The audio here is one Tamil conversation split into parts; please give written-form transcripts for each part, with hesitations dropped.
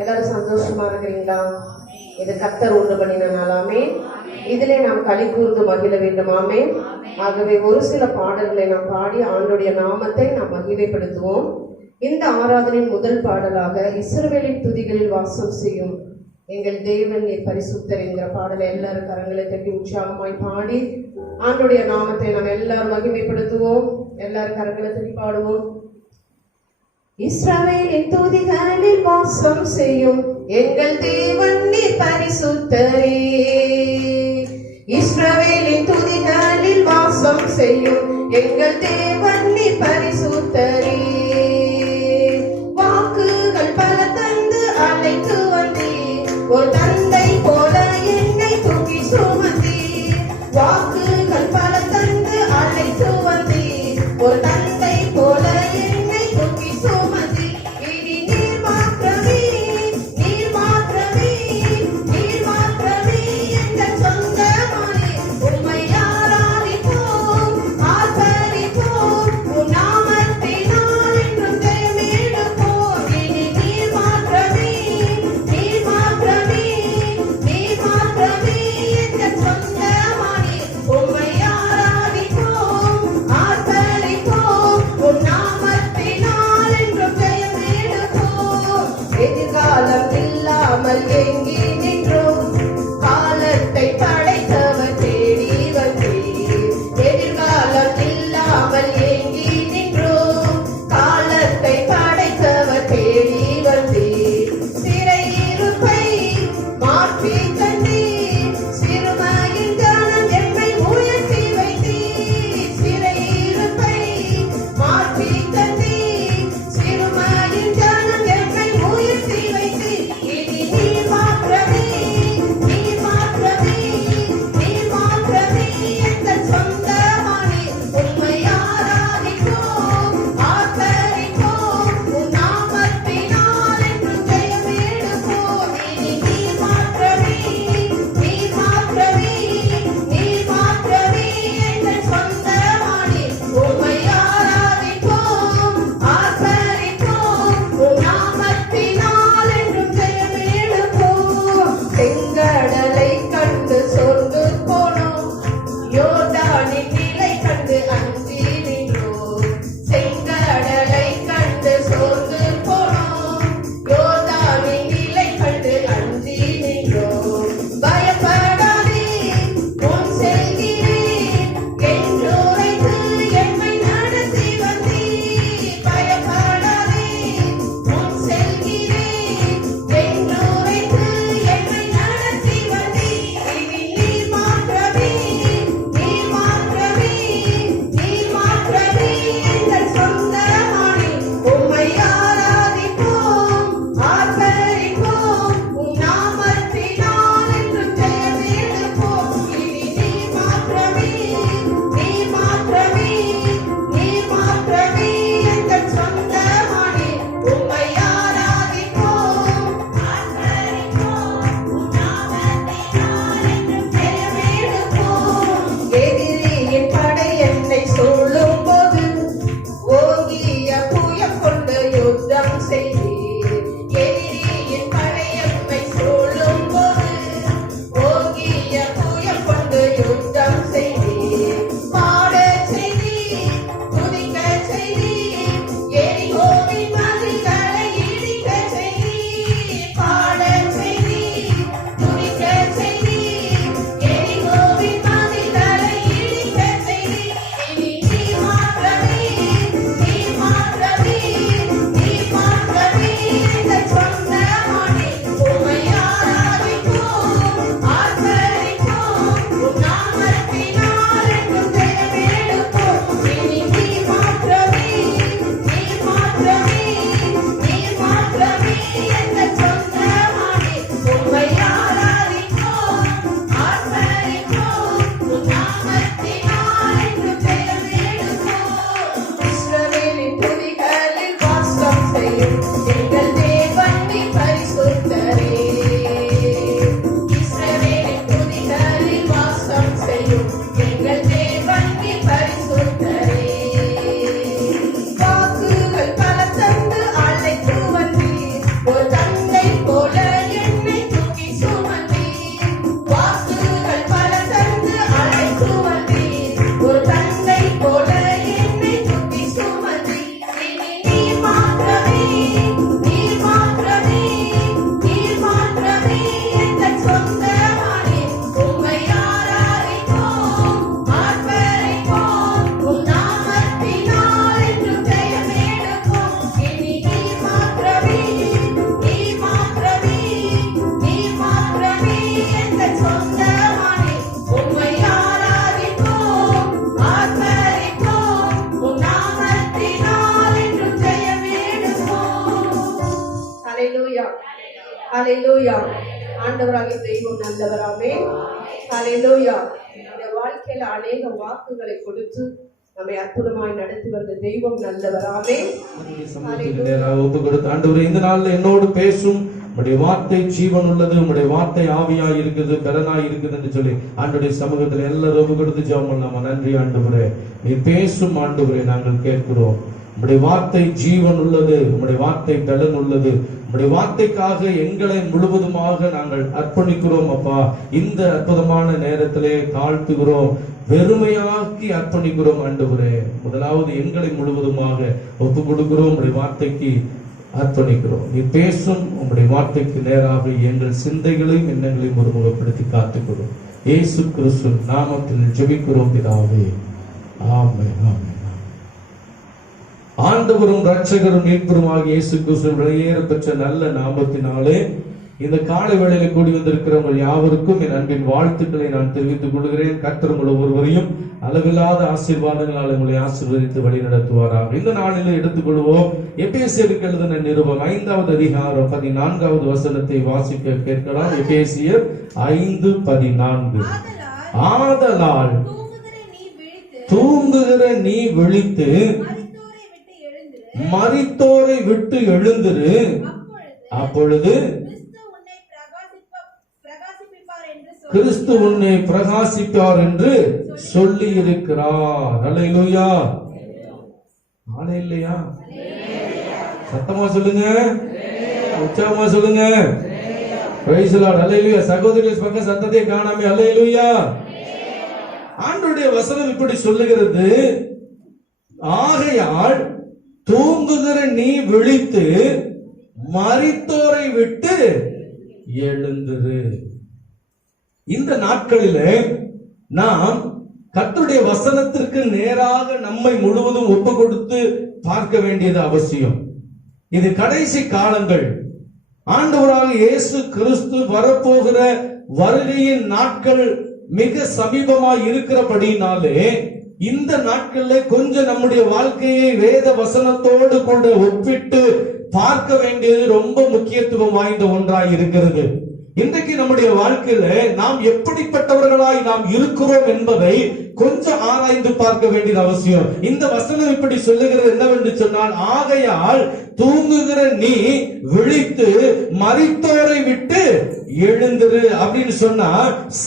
எல்லாரும் சந்தோஷமா இருக்கிறீங்களா? இது கர்த்தர் உண்டு பண்ணின நாளாமே, இதிலே நாம் களி கூர்ந்து மகிழ வேண்டுமாமே. ஆகவே ஒரு சில பாடல்களை நாம் பாடி ஆண்டுடைய நாமத்தை நாம் மகிமைப்படுத்துவோம். இந்த ஆராதனையின் முதல் பாடலாக இஸ்ரவேலின் துதிகளில் வாசம் செய்யும் எங்கள் தேவன் நீர் பரிசுத்தர் என்கிற பாடலை எல்லாரும் கரங்களை தட்டி உற்சாகமாய் பாடி ஆண்டுடைய நாமத்தை நாம் எல்லாரும் மகிமைப்படுத்துவோம். எல்லாரும் கரங்களை தட்டி பாடுவோம். இஸ்ரவேலின் துதிகளில் வாசம் செய்யும் எங்கள் தேவன் நீர் பரிசுத்தரே. இஸ்ரவேலின் துதிகளில் வாசம் செய்யும் எங்கள் தேவன் நீர் பரிசுத்தரே. வாக்குகள் பல தந்து அழைத்து வந்தீர், ஒரு தந்தை போல என்னை தூக்கி சுமந்தீர். வாக்குகள் பல தந்து அழைத்து வந்தீர், ஒரு தந்தை போல என்னை தூக்கி சுமந்தீர். இனி நீர் மாத்திரமே, நீர் மாத்திரமே, நீர் மாத்திரமே எங்கள் சொந்தமானே. உம்மை ஆராதிப்போம், ஆர்ப்பரிப்போம், உம் நாமத்தினால் என்றும் ஜெயமெடுப்போம். இனி நீர் மாத்திரமே, நீர் மாத்திரமே, நீர் மாத்திரமே எங்கள் சொந்தமானே. உம்மை ஆராதிப்போம், ஆர்ப்பரிப்போம், உம் நாமத்தினால் என்றும் ஜெயமெடுப்போம். எதிர்காலம் இல்லாமல் எங்கே நின்றோம், காலத்தை படைத்தவர் தேடி வந்தீர். எதிர்காலம் இல்லாமல் எங்கே நின்றோம், காலத்தை படைத்தவர் தேடி வந்தீர். சிறையிருப்பை மாற்றி தந்தீர், சிறுமையின் ஜனம் எம்மை உயர்த்தி வைத்தீர். சிறையிருப்பை மாற்றி தந்தீர், சிறுமையின் ஜனம் எம்மை உயர்த்தி வைத்தீர். இனி நீர் மாத்திரமே, ஹalleluya ஹalleluya. ஆண்டவராகிய தெய்வம் நல்லவர். ஆமென். ஹalleluya. இந்த வாழ்க்கையில அநேக வாக்குகளை கொடுத்து நம்மை அற்புதமாய் நடத்தி வந்த தெய்வம் நல்லவர். ஆமென். ஒப்பு கொடுத்து ஆண்டவரே இந்த நாள்ல என்னோடு பேசும், உம்முடைய வார்த்தை ஜீவன் உள்ளது, உம்முடைய வார்த்தை ஆவியா இருக்குது, பலனாய் இருக்குது என்று சொல்லி ஆண்டவருடைய சமூகத்தில் எல்லாரும் ஒப்பு கொடுத்து ஜெபம் பண்ணலாமா? நன்றி ஆண்டவரே, நீ பேசும் ஆண்டவரே, நாங்கள் கேட்கிறோம். உம்முடைய வார்த்தை ஜீவன் உள்ளது, உம்முடைய வார்த்தை பலன் உள்ளது. உம்முடைய வார்த்தைக்காக எங்களை முழுவதுமாக நாங்கள் அர்ப்பணிக்கிறோம் அப்பா. இந்த அற்புதமான நேரத்திலே தாழ்த்துகிறோம், வெறுமையாக்கி அர்ப்பணிக்கிறோம் ஆண்டவரே. முதலாவது எங்களை முழுவதுமாக ஒப்பு கொடுக்கிறோம், உம்முடைய வார்த்தைக்கு அர்ப்பணிக்கிறோம். நீ பேசும் உம்முடைய வார்த்தைக்கு நேராக எங்கள் சிந்தைகளையும் எண்ணங்களையும் ஒருமுகப்படுத்தி காத்துக்கிறோம். இயேசு கிறிஸ்து நாமத்தில் ஜெபிக்கிறோம் பிதாவே, ஆமென் ஆமென். ஆண்டவரும் இரட்சகரும் மீட்பருமாகிய இயேசு கிறிஸ்து வெளியேற பெற்ற நல்ல நாமத்தினாலே இந்த காலை வேளையில கூடி வந்திருக்கிறவங்க யாவருக்கும் என் அன்பின் வாழ்த்துக்களை நான் தெரிவித்துக் கொள்கிறேன். கர்த்தர் உங்கள் ஒவ்வொருவரையும் அளவில்லாத ஆசீர்வாதங்களால் உங்களை ஆசீர்வதித்து வழி நடத்துவாராக. இந்த நாளில் எடுத்துக்கொள்வோம் எபேசியருக்கு எழுதின நிருபம் 5வது அதிகாரம் 14வது வசனத்தை வாசிக்க கேட்கலாம். எபேசியர் 5:14. ஆதலால் தூங்குகிற நீ விழித்து மரித்தோரை விட்டு எழுந்திரு, அப்பொழுது கிறிஸ்து உன்னை பிரகாசிப்பார் என்று சொல்லி இருக்கிறார். அல்லேலூயா. இல்லையா? சத்தமா சொல்லுங்க, உற்சாகமா சொல்லுங்க. Praise the Lord. அல்லேலூயா. சகோதரிகள் பக்கம் சத்தத்தை காணாமே. அல்லேலூயா. ஆண்டவருடைய வசனம் இப்படி சொல்லுகிறது, ஆகையால் தூங்குகிற நீ விழித்து மரித்தோரை விட்டு எழுந்திரு. இந்த நாட்களிலே நாம் கர்த்தருடைய வசனத்திற்கு நேராக நம்மை முழுவதும் ஒப்பு கொடுத்து பார்க்க வேண்டியது அவசியம். இது கடைசி காலங்கள். ஆண்டவராக இயேசு கிறிஸ்து வரப்போகிற வருகையின் நாட்கள் மிக சமீபமாய் இருக்கிறபடினாலே இந்த நாட்களில் கொஞ்சம் நம்முடைய வாழ்க்கையை வேத வசனத்தோடு கூட ஒப்பிட்டு பார்க்க வேண்டியது ரொம்ப முக்கியத்துவம் வாய்ந்த ஒன்றாய் இருக்கிறது. இன்றைக்கு நம்முடைய வாழ்க்கையில நாம் எப்படிப்பட்டவர்களாய் நாம் இருக்கிறோம் என்பதை கொஞ்சம் ஆராய்ந்து பார்க்க வேண்டியது அவசியம். இந்த வசனம் இப்படி சொல்லுகிறது என்னவென்று சொன்னால், ஆகையால் தூங்குகிற நீ விழித்து மரித்தோரை விட்டு எழுந்திரு அப்படின்னு சொன்னா,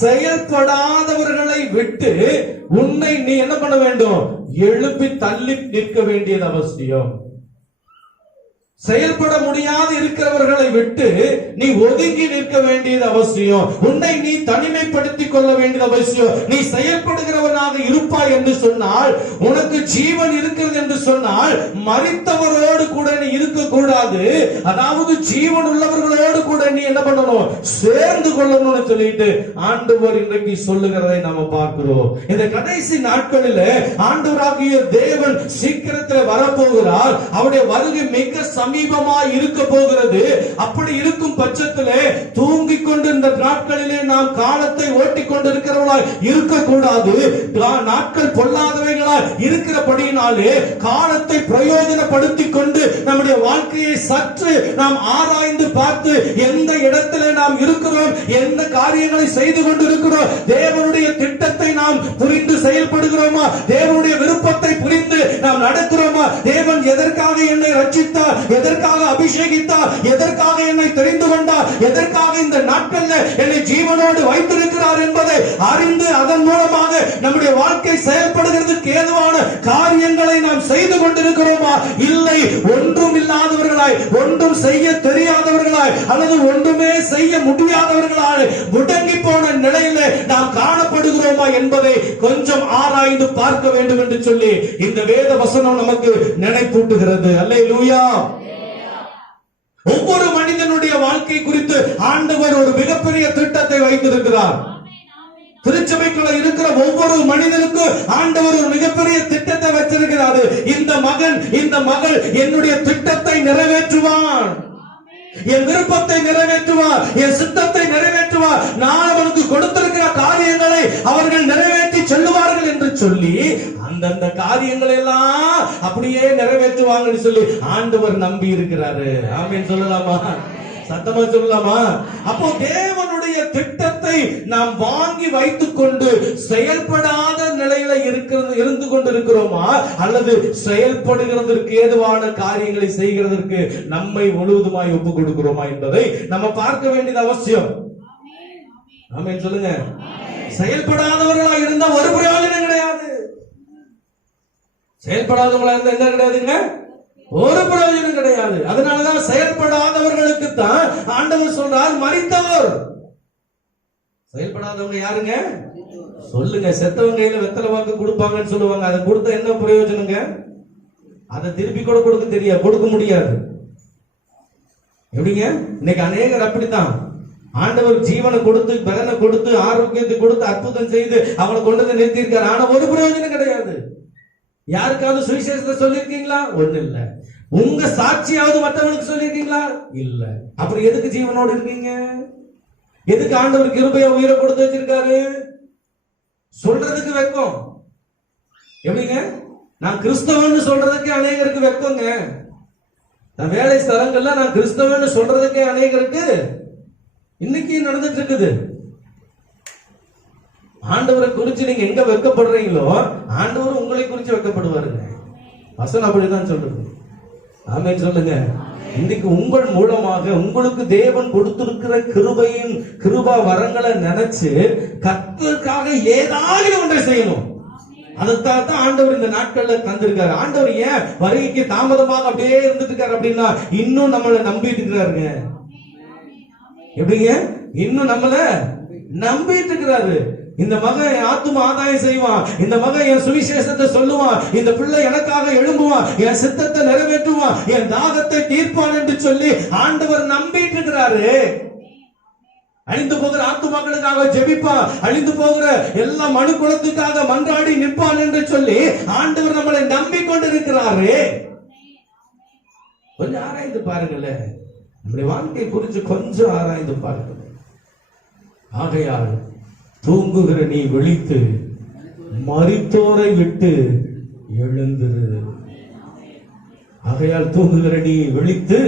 செயல்படாதவர்களை விட்டு உன்னை நீ என்ன பண்ண வேண்டும்? எழுப்பி தள்ளி நிற்க வேண்டியது அவசியம். செயல்பட முடியாது இருக்கிறவர்களை விட்டு நீ ஒதுங்கி நிற்க வேண்டியது அவசியம். உன்னை நீ தனிமைப்படுத்திக் கொள்ள வேண்டியது அவசியம். நீ செயல்படுகிறவனாக இருப்பாய் என்று சொன்னால், உனக்கு ஜீவன் இருக்கிறது என்று சொன்னால், மரித்தவரோடு கூட நீ இருக்க கூடாது. அதாவது ஜீவன் உள்ளவர்களோடு கூட நீ என்ன பண்ணணும்? சேர்ந்து கொள்ளணும்னு சொல்லிட்டு ஆண்டவர் இன்றைக்கு சொல்லுகிறதை நாம பார்க்கிறோம். இந்த கடைசி நாட்களில் ஆண்டவராகிய தேவன் சீக்கிரத்தில் வரப்போகிறார். அவருடைய வருகை மிக சமீபமாய் இருக்க போகிறது. அப்படி இருக்கும் பட்சத்திலே தூங்கிக் கொண்டு இந்த நாட்களிலே நாம் காலத்தை ஓட்டிக் கொண்டிருக்கிறவர்களாய் இருக்கக்கூடாது. நாட்கள் பொல்லாதவைகளாய் இருக்கிறபடியினாலே காலத்தை பிரயோஜனப்படுத்திக் கொண்டு நம்முடைய வாழ்க்கையை சற்று நாம் ஆராய்ந்து பார்த்து எந்த இடத்திலே நாம் இருக்கிறோம், எந்த காரியங்களை செய்து கொண்டு இருக்கிறோம், தேவனுடைய திட்டத்தை நாம் புரிந்து செயல்படுகிறோமா, தேவனுடைய விருப்பத்தை புரிந்து நாம் நடக்கிறோமா, தேவன் எதற்காக என்னை ரட்சித்தார், எதற்காக அபிஷேகித்தார், எதற்காக என்னை தெரிந்து கொண்டார், எதற்காக இந்த நாட்களில் என்னை ஜீவனோடு வைத்திருக்கிறார் என்பதை அறிந்து அதன் மூலமாக நம்முடைய வாழ்க்கை செயல்படுகிறதுக்கு ஏதுவான காரியங்களை நாம் செய்து கொண்டிருக்கிறோமா? இல்லை. ஒன்றும் இல்லாதவர்களாய், ஒன்றும் செய்ய தெரியாதவர்களாய், அல்லது ஒன்றுமே செய்ய முடியாதவர்களாய் முடங்கி போன நிலையிலே நாம் காணப்படுகிறோமா என்பதை கொஞ்சம் ஆராய்ந்து பார்க்க வேண்டும் என்று சொல்லி இந்த வேத வசனம் நமக்கு நினைப்பூட்டுகிறது. அல்லேலூயா. ஒவ்வொரு மனிதனுடைய வாழ்க்கை குறித்து ஆண்டவர் ஒரு மிகப்பெரிய திட்டத்தை வைத்திருக்கிறார். திருச்சபைக்குள்ள இருக்கிற ஒவ்வொரு மனிதனுக்கும் ஆண்டவர் ஒரு மிகப்பெரிய திட்டத்தை வச்சிருக்கிறார். இந்த மகன், இந்த மகள் என்னுடைய திட்டத்தை நிறைவேற்றுவான், என் விருப்பத்தை நிறைவேற்றுவார், என் சித்தத்தை நிறைவேற்றுவார், நான் அவனுக்கு கொடுத்திருக்கிற காரியங்களை அவர்கள் நிறைவேற்றி செல்லுவார்கள் என்று சொல்லி அந்தந்த காரியங்களை எல்லாம் அப்படியே நிறைவேற்றுவாங்கன்னு சொல்லி ஆண்டவர் நம்பி இருக்கிறாரு. ஆமென் சொல்லலாமா? சத்தமா சொல்லலாமா? அப்போ தேவனுடைய திட்டத்தை நாம் வாங்கி வைத்துக் கொண்டு செயல்படாத நிலையில இருந்து கொண்டிருக்கிறோமா, அல்லது செயல்படுகிறதற்கு ஏதுவான காரியங்களை செய்கிறதற்கு நம்மை முழுவதுமாய் ஒப்புக் கொடுக்கிறோமா என்பதை நம்ம பார்க்க வேண்டியது அவசியம். ஆமென் சொல்லுங்க. செயல்படாதவர்களா இருந்தா ஒரு பிரயோஜனம் கிடையாது. செயல்படாதவங்களா இருந்தா என்ன கிடையாதுங்க? ஒரு பிரயோஜனம் கிடையாது. அதனாலதான் செயல்படாதவர்களுக்கு தான் ஆண்டவர் சொல்றார் மரித்தவர். செயல்படாதவங்க யாருங்க? சொல்லுங்க. செத்தவங்க கையில வெத்தலை வாக்கு கொடுப்பாங்கன்னு சொல்லுவாங்க. அதை கொடுத்தா என்ன பிரயோஜனங்க? அதை திருப்பி கூட கொடுக்க முடியாது. எப்படிங்க? இன்னைக்கு அநேகர் அப்படித்தான். ஆண்டவர் ஜீவனை கொடுத்து, பலனை கொடுத்து, ஆரோக்கியத்தை கொடுத்து, அற்புதம் செய்து அவனை கொண்டு வந்து நிறுத்தியிருக்காரு. ஆனா ஒரு பிரயோஜனம் கிடையாது. யாருக்காவது சுவிசேஷத்தை சொல்லிருக்கீங்களா? ஒண்ணு இல்ல. உங்க சாட்சியாவது மற்றவனுக்கு சொல்லிருக்கீங்களா? இல்ல. அப்புறம் எதுக்கு ஜீவனோடு இருக்கீங்க? எதுக்கு ஆண்டவர் கிருபையை உயிரை கொடுத்து வச்சிருக்காரு? சொல்றதுக்கு வெக்கம். எப்படிங்க? நான் கிறிஸ்தவன்னு சொல்றதுக்கு அநேகருக்கு வெக்கங்க. நான் வேலை ஸ்தலங்கள்ல நான் கிறிஸ்தவன்னு சொல்றதுக்கே அநேகருக்கு இன்னைக்கு நடந்துட்டு இருக்குது. ஆண்டவரை குறிச்சு நீங்க எங்க வெக்கப்படுறீங்களோ ஆண்டவர் உங்களை குறிச்சு வெக்கப்படுவாருங்க. வசனம் அப்படிதான் சொல்றது. ஆமென் சொல்லுங்க. இன்னைக்கு உங்கள் மூலமாக உங்களுக்கு தேவன் கொடுத்திருக்கிற கிருபா வரங்களை நினைச்சு கர்த்தருக்காக ஏதாவது ஒன்றை செய்யணும். அதைத்தான் ஆண்டவர் இந்த நாட்கள்ல தந்திருக்காரு. ஆண்டவர் ஏன் வருகைக்கு தாமதமாக அப்படியே இருந்துட்டு இருக்காரு அப்படின்னா, இன்னும் நம்மளை நம்பிட்டு இருக்கிறாருங்க. எப்படிங்க? இன்னும் நம்மள நம்பிட்டு இருக்கிறாரு. இந்த மகன் என் ஆத்தும ஆதாயம் செய்வான், இந்த மகன் என் சுவிசேஷத்தை சொல்லுவான், இந்த பிள்ளை எனக்காக எழும்புவான், என் சித்தத்தை நிறைவேற்றுவான், என் தாகத்தை தீர்ப்பான் என்று சொல்லி ஆண்டவர் நம்பிட்டு இருக்கிறாரு. அழிந்து போகிற ஆத்துமாக்களுக்காக ஜெபிப்பான், அழிந்து போகிற எல்லா மனு குலத்துக்காக மன்றாடி நிற்பான் என்று சொல்லி ஆண்டவர் நம்மளை நம்பிக்கொண்டிருக்கிறாரு. கொஞ்சம் ஆராய்ந்து பாருங்களேன். நம்முடைய வாழ்க்கை குறித்து கொஞ்சம் ஆராய்ந்து பாருங்கள். ஆகையால் தூங்குகிற நீ விழித்து மரித்தோரை விட்டு எழுந்திரு. ஆகையால் தூங்குகிற நீ விழித்து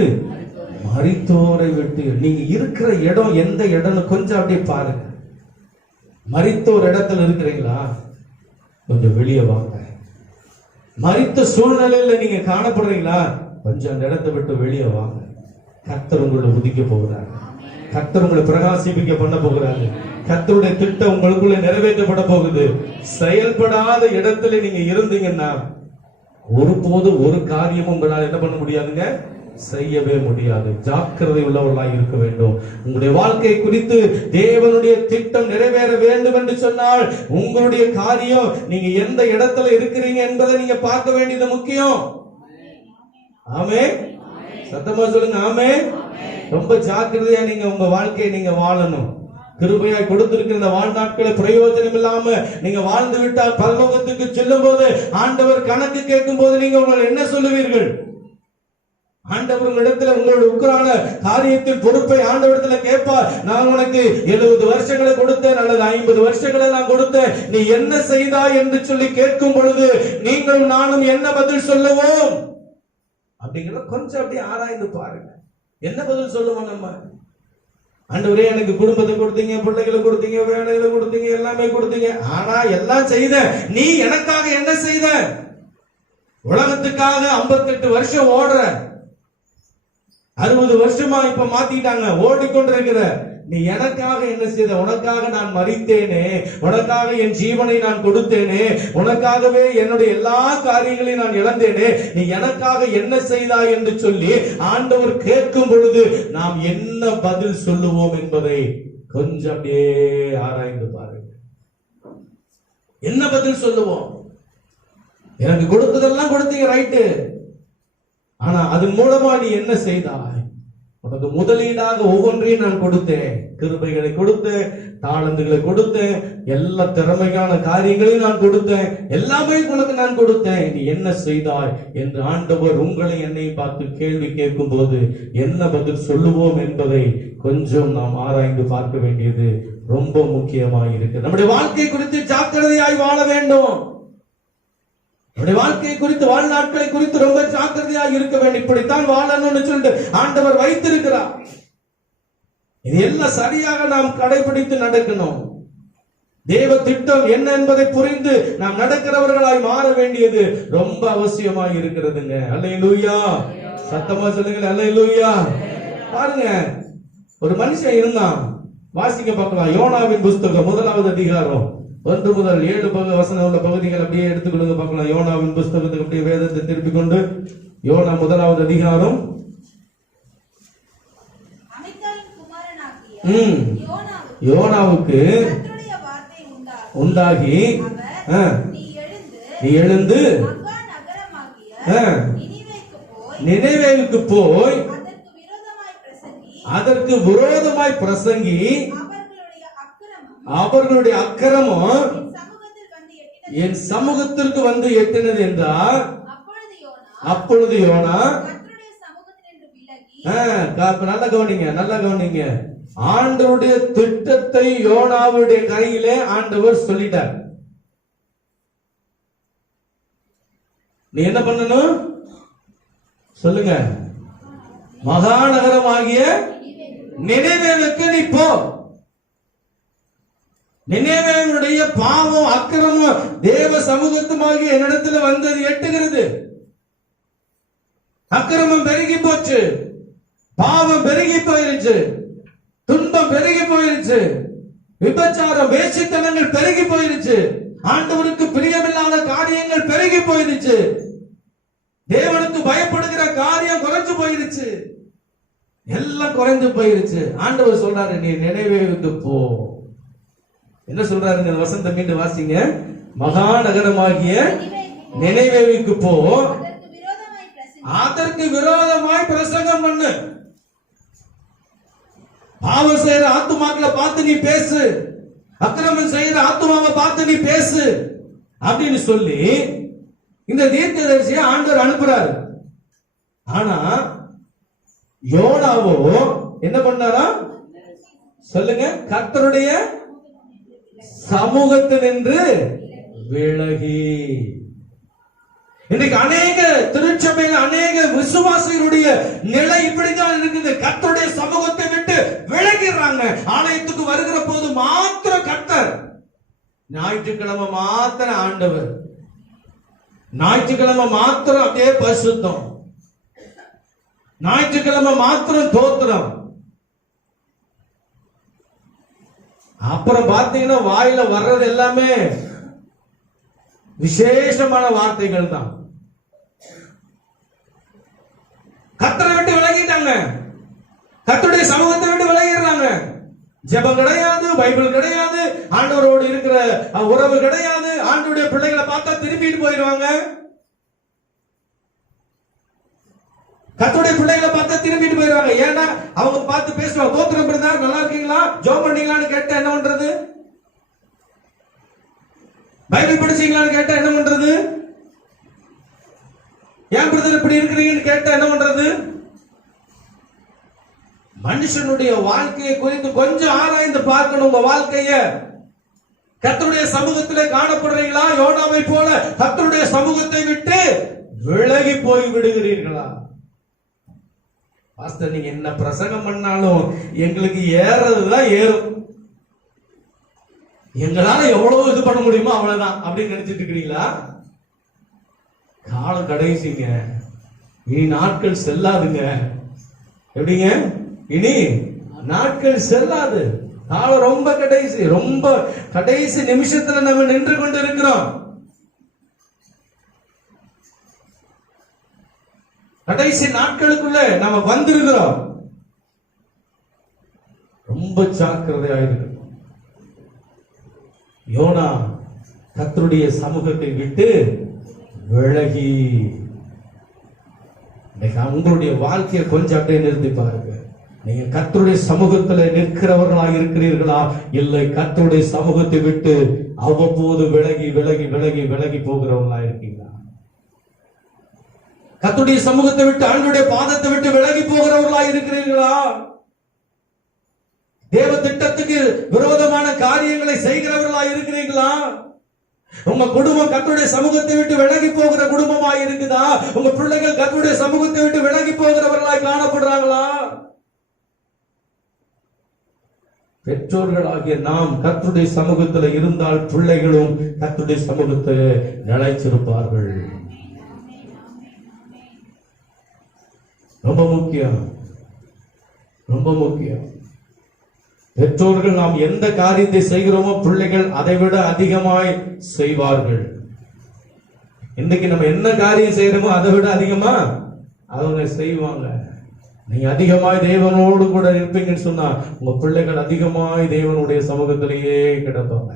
மரித்தோரை விட்டு. நீங்க இருக்கிற இடம் எந்த இடம்னு கொஞ்சம் அப்படியே பாருங்க. மரித்தோர் இடத்துல இருக்கிறீங்களா? கொஞ்சம் வெளியே வாங்க. மரித்த சூழ்நிலையில நீங்க காணப்படுறீங்களா? கொஞ்சம் அந்த இடத்தை விட்டு வெளியே வாங்க. கர்த்தர் உங்களை உதிக்க போகிறார். கர்த்தர் உங்களை பிரகாசிப்பிக்க பண்ண போகிறாரு. கர்த்தருடைய திட்டம் உங்களுக்குள்ள நிறைவேற்றப்பட போகுது. செயல்படாத இடத்துல நீங்க இருந்தீங்கன்னா ஒருபோது ஒரு காரியமும் உங்களால் என்ன பண்ண முடியாதுங்க? செய்யவே முடியாது. ஜாக்கிரதை உள்ளவர்களாக இருக்க வேண்டும். உங்களுடைய வாழ்க்கை குறித்து தேவனுடைய திட்டம் நிறைவேற வேண்டும் என்று சொன்னால் உங்களுடைய காரியம் நீங்க எந்த இடத்துல இருக்கிறீங்க என்பதை நீங்க பார்க்க வேண்டியது முக்கியம். ஆமென். சத்தமா சொல்லுங்க. ஆமென். ரொம்ப ஜாக்கிரதையா நீங்க உங்க வாழ்க்கையை நீங்க வாழணும். கிருபையாய் கொடுத்திருக்கிற இந்த வாழ்நாட்களை பிரயோஜனம் இல்லாம நீங்க வாழ்ந்து விட்டால் பரலோகத்துக்கு செல்லும் போது ஆண்டவர் கணக்கு கேட்கும் போது நீங்க உங்களை என்ன சொல்லுவீர்கள்? ஆண்டவர் உங்களிடத்துல உங்களுடைய உக்கரான காரியத்தின் பொறுப்பை ஆண்டவரிடத்துல கேட்பார். நான் உனக்கு 70 வருஷங்களை கொடுத்தேன் அல்லது 50 வருஷங்களை நான் கொடுத்தேன், நீ என்ன செய்தாய் என்று சொல்லி கேட்கும் பொழுது நீங்கள் நானும் என்ன பதில் சொல்லுவோம்? அப்படிங்கிற கொஞ்சம் அப்படியே ஆராய்ந்து பாருங்க. என்ன பதில் சொல்லுவோம் நம்ம? ஆண்டவரே எனக்கு குடும்பத்தை கொடுத்தீங்க, பிள்ளைகளை கொடுத்தீங்க, வேலைகளை கொடுத்தீங்க, எல்லாமே கொடுத்தீங்க. ஆனா எல்லாம் செய்த நீ எனக்காக என்ன செய்த? உலகத்துக்காக 58 வருஷம் ஓடுற, 60 வருஷமா இப்ப மாத்திட்டாங்க, ஓடிக்கொண்டிருக்கிற நீ எனக்காக என்ன செய்த? உனக்காக நான் மரித்தேனே, உனக்காக என் ஜீவனை நான் கொடுத்தேனே, உனக்காகவே என்னுடைய எல்லா காரியங்களையும் நான் இழந்தேனே, நீ எனக்காக என்ன செய்தாய் என்று சொல்லி ஆண்டவர் கேட்கும் பொழுது நாம் என்ன பதில் சொல்லுவோம் என்பதை கொஞ்சம் அப்படியே ஆராய்ந்து பாருங்க. என்ன பதில் சொல்லுவோம்? எனக்கு கொடுத்ததெல்லாம் கொடுத்தீங்க, ரைட்டு. ஆனா அதன் மூலமா நீ என்ன செய்தாய்? உனக்கு முதலீடாக ஒவ்வொன்றையும் நான் கொடுத்தேன். கிருபைகளை கொடுத்தேன், தாளந்துகளை கொடுத்தேன், எல்லா திறமையான காரியங்களையும் நான் கொடுத்தேன், எல்லாமே உனக்கு நான் கொடுத்தேன். நீ என்ன செய்தாய் என்று ஆண்டவர் உங்களை என்னை பார்த்து கேள்வி கேட்கும் போது என்ன பதில் சொல்லுவோம் என்பதை கொஞ்சம் நாம் ஆராய்ந்து பார்க்க வேண்டியது ரொம்ப முக்கியமாக இருக்கு. நம்முடைய வாழ்க்கை குறித்து ஜாக்கிரதையாய் வாழ வேண்டும். நம்முடைய வாழ்க்கை குறித்து, வாழ்நாட்களை குறித்து ரொம்ப ஜாக்கிரதையாக இருக்க வேண்டும். இப்படித்தான் வாழணும்னு சொல்லிட்டு ஆண்டவர் வைத்திருக்கிறார். இது எல்லாம் சரியாக நாம் கடைபிடித்து நடக்கணும். தேவ திட்டம் என்ன என்பதை புரிந்து நாம் நடக்கிறவர்களாய் மாற வேண்டியது ரொம்ப அவசியமாக இருக்கிறதுங்க. அல்லேலூயா, சத்தமா சொல்லுங்க அல்லேலூயா. பாருங்க, ஒரு மனுஷன் இருந்தான், வாசிக்க பார்க்கலாம். யோனாவின் புஸ்தகம் 1வது அதிகாரம் 1 முதல் 7 வசனம் உள்ள பகுதிகள் அப்படியே எடுத்துக்கொண்டு பார்க்கலாம். யோனாவின் புஸ்தகத்துக்கு அப்படியே வேதத்தை திருப்பிக் கொண்டு யோனா 1வது அதிகாரம். யோனாவுக்கு உண்டாகி நீ எழுந்து நினைவேவுக்கு போய் அதற்கு விரோதமாய் பிரசங்கி அவர்களுடைய அக்கிரமம் என் சமூகத்திற்கு வந்து எட்டினது என்றார். அப்பொழுது யோனா, நல்லா கவனிங்க, நல்லா கவனிங்க. ஆண்டவருடைய திட்டத்தை யோனாவுடைய கையிலே ஆண்டவர் சொல்லிட்டார். நீ என்ன பண்ணணும் சொல்லுங்க? மகாநகரமாகிய நினைவேவுக்கு நீ போ. நினைவேவுடைய பாவம் அக்கிரமம் தேவ சமூகத்துமாகிய என்னிடத்துல வந்தது எட்டுகிறது. அக்கிரமம் பெருகி போச்சு, பாவம் பெருகி போயிருச்சு, துன்பம் பெருகி போயிருச்சு, விபச்சாரம் வேசித்தனங்கள் பெருகி போயிருச்சு, ஆண்டவருக்கு பிரியமில்லாத காரியங்கள் பெருகி போயிருச்சு, தேவனுக்கு பயப்படுகிற காரியம் குறைஞ்சு போயிருச்சு, எல்லாம் குறைஞ்சு போயிருச்சு. ஆண்டவர் சொல்றாரு, நீ நினைவேவுக்கு போ. என்ன சொல்றாருங்க? வசந்த மீண்டும் வாசிங்க. மகாநகரமாகிய நினைவேவுக்கு போ, அதற்கு விரோதமாய் பிரசங்கம் பண்ணு. பாவம் செய்யற ஆத்துமாக்களை பார்த்து நீ பேசு, அக்கிரமம் செய்யற ஆத்துமாவை பார்த்து நீ பேசு அப்படின்னு சொல்லி இந்த தீர்க்கதரிசியை ஆண்டவர் அனுப்புறாரு. ஆனா யோனாவோ என்ன பண்ணாரா சொல்லுங்க? கர்த்தருடைய சமூகத்தினின்று விலகி. இன்னைக்கு அநேக திருச்சபையில் அநேக விசுவாசிகளுடைய நிலை இப்படிதான் இருக்குது. கர்த்தருடைய சமூகத்தை விட்டு விலகிறாங்க. ஆலயத்துக்கு வருகிற போது மாத்திரம் கர்த்தர், ஞாயிற்றுக்கிழமை மாத்திரம் ஆண்டவர், ஞாயிற்றுக்கிழமை மாத்திரம் அப்படியே பரிசுத்தம், ஞாயிற்றுக்கிழமை மாத்திரம் தோத்திரம். அப்புறம் பாத்தீங்கன்னா வாயில வர்றது எல்லாமே விசேஷமான வார்த்தைகள் தான். கர்த்தரை விட்டு விலகிட்டாங்க, கர்த்தருடைய சமூகத்தை விட்டு விலகிடுறாங்க. ஜெபம் கிடையாது, பைபிள் கிடையாது, ஆண்டவரோடு இருக்கிற உறவு கிடையாது. ஆண்டவருடைய பிள்ளைகளை பார்த்தா திரும்பிட்டு போயிடுவாங்க. கர்த்தருடைய பிள்ளைகளை பார்த்தா திரும்பிட்டு போயிடுவாங்க. ஏன்னா அவங்க பார்த்து பேசுவாங்க, தோத்திரம் இருந்தார், நல்லா இருக்கீங்களா, ஜெபம் பண்ணீங்களான்னு கேட்டா என்ன பண்றது? பைபிள் படிச்சீங்களான்னு கேட்டா என்ன பண்றது? ஏன் பிரதர் இப்படி இருக்கிறீங்கன்னு கேட்டா என்ன பண்றது? மனுஷனுடைய வாழ்க்கையை குறித்து கொஞ்சம் ஆராய்ந்து பார்க்கணும். உங்க வாழ்க்கைய கர்த்தருடைய சமூகத்திலே காணப்படுறீங்களா? யோனாவை போல கர்த்தருடைய சமூகத்தை விட்டு விலகி போய் விடுகிறீர்களா? பாஸ்டர், நீங்க என்ன பிரசங்கம் பண்ணாலும் எங்களுக்கு ஏறதுதான் ஏறும், எங்களால எவ்வளவு இது பண்ண முடியுமோ அவ்வளவுதான் அப்படின்னு நினைச்சிட்டு இருக்கிறீங்களா? காலம் கடைசிங்க, இனி நாட்கள் செல்லாதுங்க. எப்படிங்க? இனி நாட்கள் செல்லாது, காலம் ரொம்ப கடைசி, ரொம்ப கடைசி நிமிஷத்துல நம்ம நின்று கொண்டு இருக்கிறோம். கடைசி நாட்களுக்குள்ள நாம வந்திருக்கிறோம். ரொம்ப ஜாக்கிரதையா இருக்கணும். யோனா கர்த்தருடைய சமூகத்தை விட்டு விலகி. உங்களுடைய வாழ்க்கையை கொஞ்சம் அப்படியே நிறுத்தி பாருங்க. நீங்க கர்த்தருடைய சமூகத்துல நிற்கிறவர்களா இருக்கிறீர்களா, இல்லை கர்த்தருடைய சமூகத்தை விட்டு அவ்வப்போது விலகி விலகி விலகி விலகி போகிறவங்களா இருக்கீங்களா? கர்த்தருடைய சமூகத்தை விட்டு, ஆண்டவருடைய பாதத்தை விட்டு விலகி போகிறவர்களா இருக்கிறீர்களா? தேவ திட்டத்துக்கு விரோதமான காரியங்களை செய்கிறவர்களா இருக்கிறீங்களா? உங்க குடும்பம் கர்த்தருடைய சமூகத்தை விட்டு விலகி போகிற குடும்பமாய் இருக்குதா? உங்க பிள்ளைகள் கர்த்தருடைய சமூகத்தை விட்டு விலகி போகிறவர்களாய் காணப்படுறாங்களா? பெற்றோர்களாகிய நாம் கர்த்தருடைய சமூகத்துல இருந்தால் பிள்ளைகளும் கர்த்தருடைய சமூகத்தில் நிலைச்சிருப்பார்கள். ரொம்ப முக்கியம், ரொம்ப முக்கியம். பெற்றோர்கள் நாம் எந்த காரியத்தை செய்கிறோமோ பிள்ளைகள் அதை விட அதிகமாய் செய்வார்கள். இன்னைக்கு நம்ம என்ன காரியம் செய்யறோமோ அதை விட அதிகமா அவங்க செய்வாங்க. நீங்க அதிகமாய் தேவனோடு கூட இருப்பீங்கன்னு சொன்னா உங்க பிள்ளைகள் அதிகமாய் தேவனுடைய சமூகத்திலேயே கிடப்பாங்க.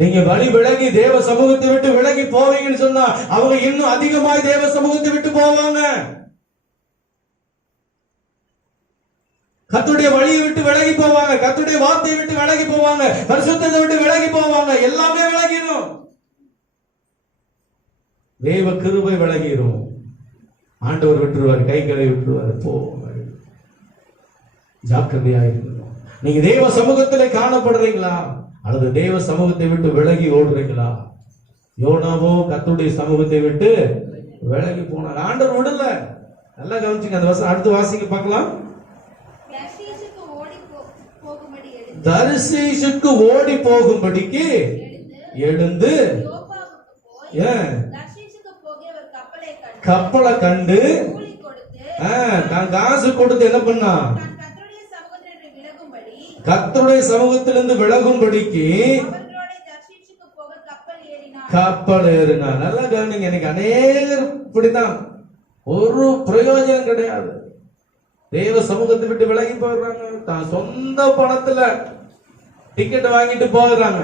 நீங்க வழி விலகி தேவ சமூகத்தை விட்டு விலகி போவீங்கன்னு சொன்னா அவங்க இன்னும் அதிகமாய் தேவ சமூகத்தை விட்டு போவாங்க. கர்த்தருடைய வழியை விட்டு விலகி போவாங்க, கர்த்தருடைய வார்த்தையை விட்டு விலகி போவாங்க, பரிசுத்தத்தை விட்டு விலகி போவாங்க. எல்லாமே விலகிடும். தேவ கிருபை விலகிடும். ஆண்டவர் விட்டுருவார், கைகளை விட்டுருவார். போ, ஜாக்கிரதையா இருக்கணும். நீங்க தேவ சமூகத்திலே காணப்படுறீங்களா அல்லது தேவ சமூகத்தை விட்டு விலகி ஓடுறீங்களா? யோனாவோ கர்த்தருடைய சமூகத்தை விட்டு விலகி போனார். ஆண்டவர் விடல. நல்லா கவனிச்சுங்க. அந்த வருஷம் அடுத்த வாசிங்க பார்க்கலாம். தர்சீசுக்கு ஓடி போகும்படிக்கு எழுந்து கப்பலை கண்டு காசு கொடுத்து என்ன பண்ணா? கர்த்தருடைய சமூகத்திலிருந்து விலகும்படிக்கு கப்பல் ஏறினா. நல்லா கவனிங்க. எனக்கு அநேகர் இப்படிதான், ஒரு பிரயோஜனம் கிடையாது. தேவ சமூகத்தை விட்டு விலகி போயிடுறாங்க. தான் சொந்த பணத்துல டிக்கெட் வாங்கிட்டு போயிடுறாங்க.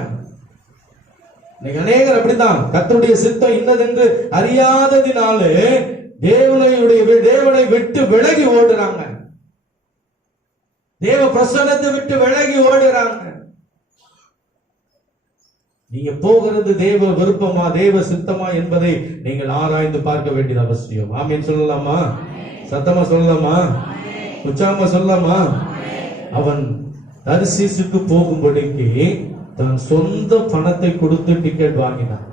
அநேகர் அப்படித்தான். கர்த்தருடைய சித்தம் இன்னதென்று அறியாததினாலே தேவனை விட்டு விலகி ஓடுறாங்க. தேவ பிரசன்னத்தை விட்டு விலகி ஓடுறாங்க. நீங்க போகிறது தேவ விருப்பமா, தேவ சித்தமா என்பதை நீங்கள் ஆராய்ந்து பார்க்க வேண்டியது அவசியம். ஆமென் சொல்லலாமா? சத்தமா சொல்லலாமா? உச்சாம சொல்லலாமா? அவன் தர்சீசுக்கு போகும்படிக்கு தன் சொந்த பணத்தை கொடுத்து டிக்கெட் வாங்கினான்.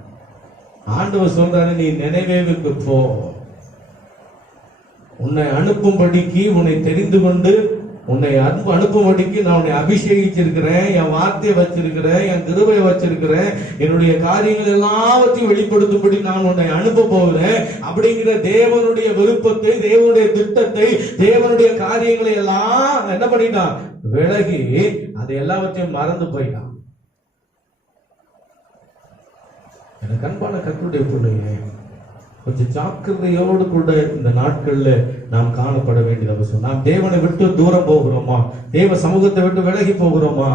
ஆண்டவர் சொல்றாரு, நீ நினைவேவுக்கு போ. உன்னை அனுப்பும்படிக்கு, உன்னை தெரிந்து கொண்டு உன்னை அனுப்பும்படிக்கு நான் உன்னை அபிஷேகிச்சிருக்கிறேன். என் வார்த்தையை வச்சிருக்கிறேன், என் கிருபையை வச்சிருக்கிறேன். என்னுடைய காரியங்கள் எல்லாவற்றையும் வெளிப்படுத்தும்படி நான் உன்னை அனுப்ப போகிறேன். அப்படிங்கிற தேவனுடைய விருப்பத்தை, தேவனுடைய திட்டத்தை, தேவனுடைய காரியங்களை எல்லாம் என்ன பண்ணிட்டான்? விலகி அதை எல்லாவற்றையும் மறந்து போயிட்டான். எனக்கு அன்பான கர்த்தருடைய பிள்ளையே, கொஞ்சம் ஜாக்கிரதையோடு கூட இந்த நாட்கள்ல நாம் காணப்பட வேண்டியது அவசியம். நாம் தேவனை விட்டு தூரம் போகிறோமா? தேவ சமூகத்தை விட்டு விலகி போகிறோமா?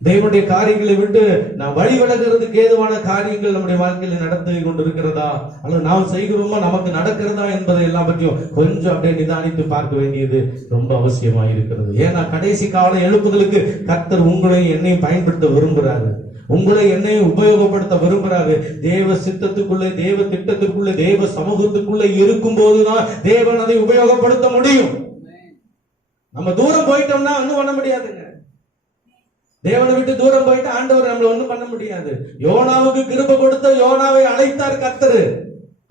தேவனுடைய காரியங்களை விட்டு நாம் வழி விலகிறதுக்கு ஏதுவான காரியங்கள் நம்முடைய வாழ்க்கையில் நடந்து கொண்டிருக்கிறதா அல்லது நாம் செய்கிறோமா, நமக்கு நடக்கிறதா என்பதை எல்லாம் பற்றியும் கொஞ்சம் அப்படியே நிதானித்து பார்க்க வேண்டியது ரொம்ப அவசியமா இருக்கிறது. ஏன்னா கடைசி கால எழுப்புதலுக்கு கர்த்தர் உங்களையும் என்னையும் பயன்படுத்த விரும்புகிறாரு. உங்களை என்னையும் உபயோகப்படுத்த விரும்புறாரு. தேவ சித்தத்துக்குள்ள, தேவ திட்டத்துக்குள்ள, தேவ சமூகத்துக்குள்ள இருக்கும் போதுதான் தேவன் அதை உபயோகப்படுத்த முடியும். நம்ம தூரம் போயிட்டோம்னா ஒன்னும் பண்ண முடியாதுங்க. தேவனை விட்டு தூரம் போயிட்டு ஆண்டவர் நம்மள ஒண்ணும் பண்ண முடியாது. யோனாவுக்கு கிருபை கொடுத்த யோனாவை அழைத்தார் கர்த்தர்.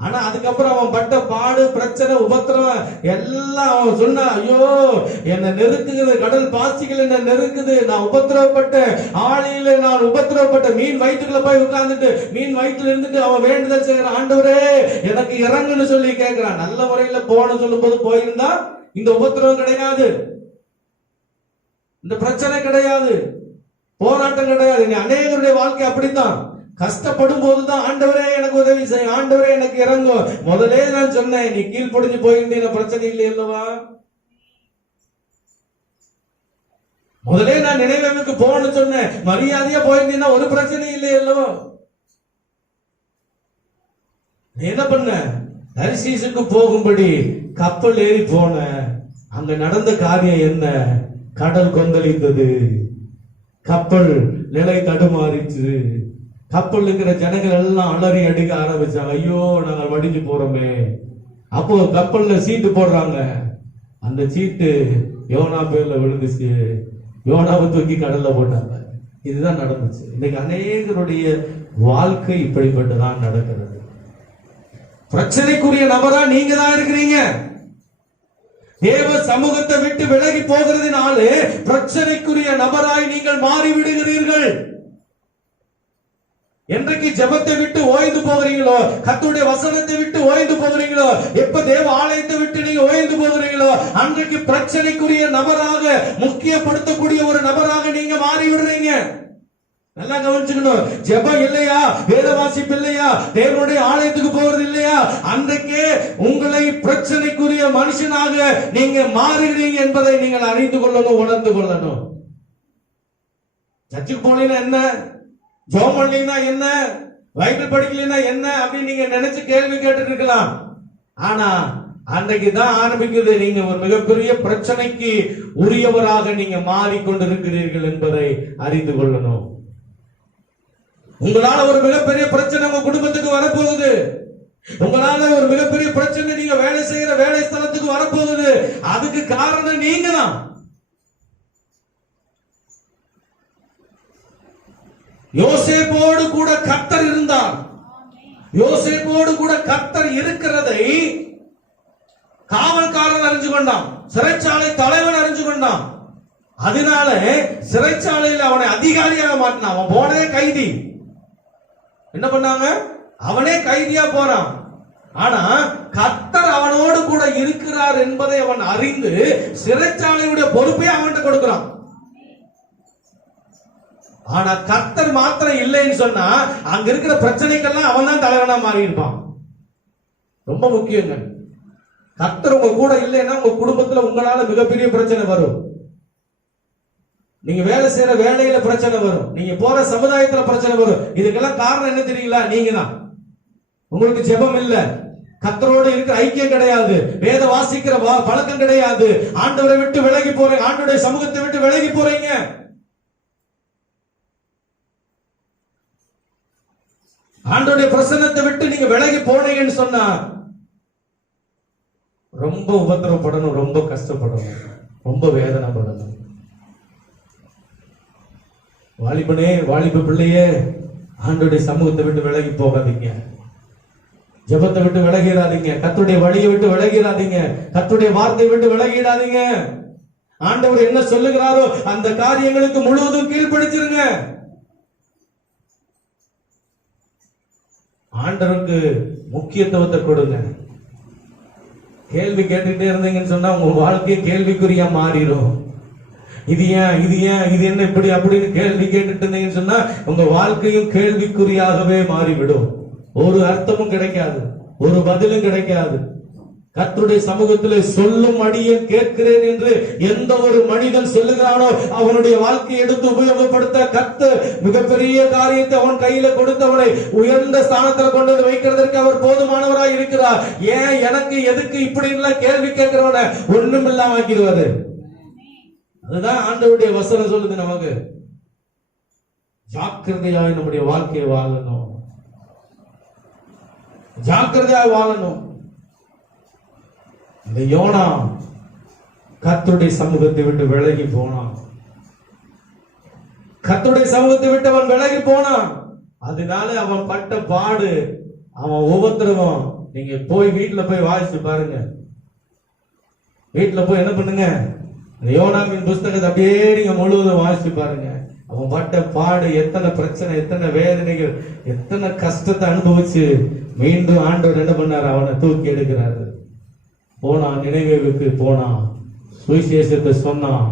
ஆனா அதுக்கப்புறம் அவன் பட்ட பாடு, பிரச்சனை, உபத்திரம் எல்லாம் அவன் சொன்னா, ஐயோ என்ன நெருக்குது, கடல் பாசிகள் என்ன நெருக்குது, நான் உபத்திரவப்பட்ட ஆளியில நான் உபத்திரவப்பட்ட மீன் வயிற்றுக்குள்ள போய் உட்கார்ந்துட்டு மீன் வயிற்றுல இருந்துட்டு அவன் வேண்டுதல் செய்யறான், ஆண்டவரே எனக்கு இறங்குன்னு சொல்லி கேட்கிறான். நல்ல முறையில போன சொல்லும் போது போயிருந்தா இந்த உபத்திரவம் கிடையாது, இந்த பிரச்சனை கிடையாது, போராட்டம் கிடையாது. அநேகருடைய வாழ்க்கை அப்படித்தான். கஷ்டப்படும் போதுதான் ஆண்டவரே எனக்கு உதவி செய்ய, ஆண்டவரே எனக்கு இறங்கும். முதலே நான் சொன்னேன், நீ கீழ்ப்படிஞ்சு போயிருந்தீங்க பிரச்சனை இல்லை அல்லவா? முதலே நான் நினைவுக்கு போன்னு சொன்னேன், மரியாதையா போயிருந்தீங்கன்னா ஒரு பிரச்சனை இல்லை அல்லவா? என்ன பண்ண? தர்சீசுக்கு போகும்படி கப்பல் ஏறி போன. அங்க நடந்த காரியம் என்ன? கடல் கொந்தளித்தது, கப்பல் நிலை தடுமாறிச்சு. கப்பல் இருக்கிற ஜனங்கள் எல்லாம் அலறி அடிக்க ஆரம்பிச்சாங்க. ஐயோ நாங்கள் வடிஞ்சு போறோமே. அப்போ கப்பல்ல சீட்டு போடுறாங்க. அந்த சீட்டு யோனா பேர்ல விழுந்துச்சு. யோனாவை தூக்கி கடல்ல போட்டாங்க. இதுதான் நடந்துச்சு. இன்னைக்கு அநேகருடைய வாழ்க்கை இப்படிப்பட்டுதான் நடக்கிறது. பிரச்சனைக்குரிய நபரா நீங்க தான் இருக்கிறீங்க. தேவ சமூகத்தை விட்டு விலகி போகிறதுனாலே பிரச்சனைக்குரிய நபராய் நீங்கள் மாறிவிடுகிறீர்கள். என்றைக்கு ஜெபத்தை விட்டு ஓய்ந்து போகிறீங்களோ, கர்த்தருடைய வசனத்தை விட்டு ஓய்ந்து போகிறீங்களோ, எப்ப தேவ ஆலயத்தை விட்டு நீங்க ஓய்ந்து போகிறீங்களோ, அன்றைக்கு பிரச்சனைக்குரிய நபராக, முக்கியப்படுத்தக்கூடிய ஒரு நபராக நீங்க மாறி விடுறீங்க. நல்லா கவனிச்சுக்கணும். ஜெபம் இல்லையா, வேத வாசிப்பு இல்லையா, தேவனுடைய ஆலயத்துக்கு போறது இல்லையா, அன்றைக்கே உங்களை பிரச்சனைக்குரிய மனுஷனாக நீங்க மாறுகிறீங்க என்பதை நீங்கள் அறிந்து கொள்ளணும், உணர்ந்து கொள்ளணும். சர்ச்சுக்கு போனீங்கன்னா என்ன, ஜெபம் பண்ணீங்கன்னா என்ன, பைபிள் படிக்கலைன்னா என்ன அப்படின்னு நீங்க நினைச்சு கேள்வி கேட்டு இருக்கலாம். ஆனா அன்றைக்கு தான் ஆரம்பிக்குது நீங்க ஒரு மிகப்பெரிய பிரச்சனைக்கு உரியவராக நீங்க மாறிக்கொண்டிருக்கிறீர்கள் என்பதை அறிந்து கொள்ளணும். உங்களால ஒரு மிகப்பெரிய பிரச்சனை உங்க குடும்பத்துக்கு வரப்போகுது. உங்களால ஒரு மிகப்பெரிய பிரச்சனை நீங்க வேலை செய்யற வேலை ஸ்தலத்துக்கு வரப்போகுது. அதுக்கு காரணம் நீங்க தான். யோசேப்போடு கூட கர்த்தர் இருந்தார். யோசேப்போடு கூட கர்த்தர் இருக்கிறதை காவல்காரன் அறிஞ்சு கொண்டான், சிறைச்சாலை தலைவன் அறிஞ்சு கொண்டான். அதனால சிறைச்சாலையில் அவனை அதிகாரியாக மாற்றினான். அவன் போனதே கைதி. என்ன பண்ணாங்க, அவனே கைதியா போறான். ஆனா கர்த்தர் அவனோடு கூட இருக்கிறார் என்பதை அவன் அறிந்து சிறைச்சாலையுடைய பொறுப்பை அவன்கிட்ட கொடுக்கிறான். ஆனா கர்த்தர் மாத்திரம் இல்லைன்னு சொன்னா அங்க இருக்கிற பிரச்சனைக்கெல்லாம் அவன் தான் தலைவனா மாறி இருப்பான். ரொம்ப முக்கியங்க. கர்த்தர் உங்க கூட இல்லைன்னா உங்க குடும்பத்துல உங்களால மிகப்பெரிய பிரச்சனை வரும். நீங்க வேலை செய்யற வேலையில பிரச்சனை வரும், நீங்க போற சமுதாயத்துல பிரச்சனை வரும். இதுக்கெல்லாம் காரணம் என்ன தெரியுங்களா? நீங்க தான். உங்களுக்கு ஜெபம் இல்ல, கர்த்தரோட இருக்கிற ஐக்கியம் கிடையாது, வேத வாசிக்கிற பழக்கம் கிடையாது, ஆண்டவரை விட்டு விலகி போறீங்க, ஆண்டவருடைய சமூகத்தை விட்டு விலகி போறீங்க. ஆண்டவருடைய பிரசன்னத்தை விட்டு நீங்க விலகி போனீங்கன்னு சொன்னா ரொம்ப உபத்திரப்படணும், ரொம்ப கஷ்டப்படணும், ரொம்ப வேதனைப்படணும். வாலிபனே, வாலிப பிள்ளையே, ஆண்டவருடைய சமூகத்தை விட்டு விலகி போகாதீங்க. ஜெபத்தை விட்டு விலகிடாதீங்க. கர்த்தருடைய வழியை விட்டு விலகிடாதீங்க. கர்த்தருடைய வார்த்தையை விட்டு விலகிடாதீங்க. ஆண்டவர் என்ன சொல்லுகிறாரோ அந்த காரியங்களுக்கு முழுவதும் கீழ்ப்படிச்சிருங்க. ஆண்டவருக்கு முக்கியத்துவத்தை கொடுங்க. கேள்வி கேட்டுட்டே இருந்தீங்கன்னு சொன்னா உங்க வாழ்க்கையை கேள்விக்குறியா மாறிடும். இது ஏன், இது ஏன், இது என்ன இப்படி அப்படின்னு கேள்வி கேட்டுட்டு இருந்தீங்கன்னு சொன்னா உங்க வாழ்க்கையும் கேள்விக்குறியாகவே மாறிவிடும். ஒரு அர்த்தமும் கிடைக்காது, ஒரு பதிலும் கிடைக்காது. கர்த்தருடைய சமூகத்திலே சொல்லும் அடியேன் கேட்கிறேன் என்று எந்த ஒரு மனிதன் சொல்லுகிறானோ அவனுடைய வாழ்க்கையை எடுத்து உபயோகப்படுத்த கர்த்தர் மிகப்பெரிய காரியத்தை அவன் கையில கொடுத்தவனை உயர்ந்த ஸ்தானத்தில் கொண்டு வந்து வைக்கிறதற்கு அவர் போதுமானவராய் இருக்கிறார். ஏன், எனக்கு, எதுக்கு இப்படி எல்லாம் கேள்வி கேட்கிறவனை ஒண்ணும் இல்லாம ஆக்கிடுவாரு. அதுதான் ஆண்டவருடைய வசனம் சொல்லுது நமக்கு. ஜாக்கிரதையாய் நம்முடைய வாழ்க்கையை வாழணும், ஜாக்கிரதையாய் வாழணும். இந்த யோனா கர்த்தருடைய சமூகத்தை விட்டு விலகி போனான். கர்த்தருடைய சமூகத்தை விட்டு அவன் விலகி போனான். அதனால அவன் பட்ட பாடு, அவன் உபத்திரவம் நீங்க போய் வீட்டுல போய் வாசிச்சு பாருங்க. வீட்டுல போய் என்ன பண்ணுங்க, யோனாவின் புஸ்தகத்தை அப்படியே நீங்க முழுவதும் வாசிச்சு பாருங்க. அவன் பட்ட பாடு, எத்தனை பிரச்சனை, எத்தனை வேதனைகள், எத்தனை கஷ்டத்தை அனுபவிச்சு மீண்டும் ஆண்டவர் என்ன பண்ணாரு, அவனை தூக்கி எடுக்கிறாரு. போனான், நினைவேவுக்கு போனான், சுவிசேஷத்தை சொன்னான்,